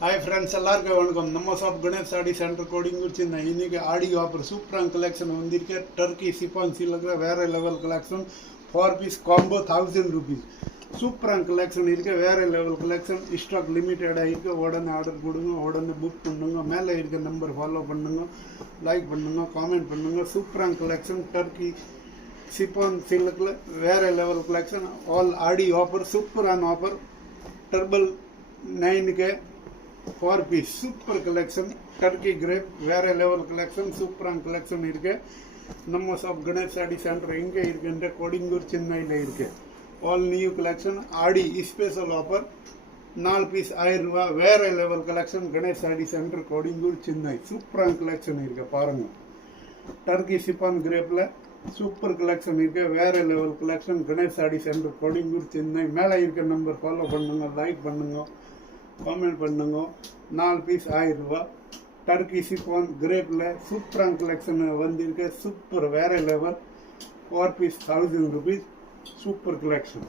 Hi friends எல்லாருக்கும் வணக்கம். நம்ம ஷாப் கணேஷ் சாடி சென்டர் கோடிங் வச்சிருந்தேன். இன்னைக்கு ஆடி ஆஃபர் சூப்பரான கலெக்ஷன் வந்திருக்கு. டர்க்கி சிப்பான் சீலுக்கு வேற level collection 4 piece combo 1000 rupees. சூப்பரான கலெக்ஷன் இருக்கு. வேற லெவல் கலெக்ஷன் ஸ்டாக் லிமிட்டடாக இருக்கு. உடனே ஆர்டர் கொடுங்க, உடனே புக் பண்ணுங்க. மேலே இருக்க நம்பர் ஃபாலோ பண்ணுங்க, லைக் பண்ணுங்க, காமெண்ட் பண்ணுங்க. சூப்பரான கலெக்ஷன் டர்க்கி சிப்பான் சீலுக்குல வேற level collection. All Aadi offer சூப்பரான ஆஃபர். டர்பல் 9 4 piece super collection. Turkey crepe வேற லெவல் கலெக்ஷன். சூப்பரான கலெக்ஷன் இருக்கு. நம்ம ஷாப் கணேஷ் சாடி சென்டர் எங்கே இருக்குன்ற கோடிங்கூர் சென்னையில் இருக்கு. ஆல் நியூ கலெக்ஷன் ஆடி ஸ்பெஷல் ஆஃபர் 4 பீஸ் 1000 ரூபா. வேற லெவல் கலெக்ஷன் கணேஷ் சாடி சென்டர் கோடிங்கூர் சென்னை. சூப்பரான கலெக்ஷன் இருக்கு பாருங்க. டர்க்கி சிப்பான் கிரேப்ல சூப்பர் கலெக்ஷன் இருக்கு. வேற லெவல் கலெக்ஷன் கணேஷ் சாடி சென்டர் கோடிங்கூர் சென்னை. மேலே இருக்க நம்பர் ஃபாலோ பண்ணுங்க, லைக் பண்ணுங்க, காமெண்ட் பண்ணுங்க. 4 பீஸ் 1000 ரூபா. டர்க்கி சிப்பான் கிரேப்ல சூப்பரான கலெக்ஷன் வந்திருக்கு. சூப்பர் வேற level 4 piece 1000 rupees. Super collection.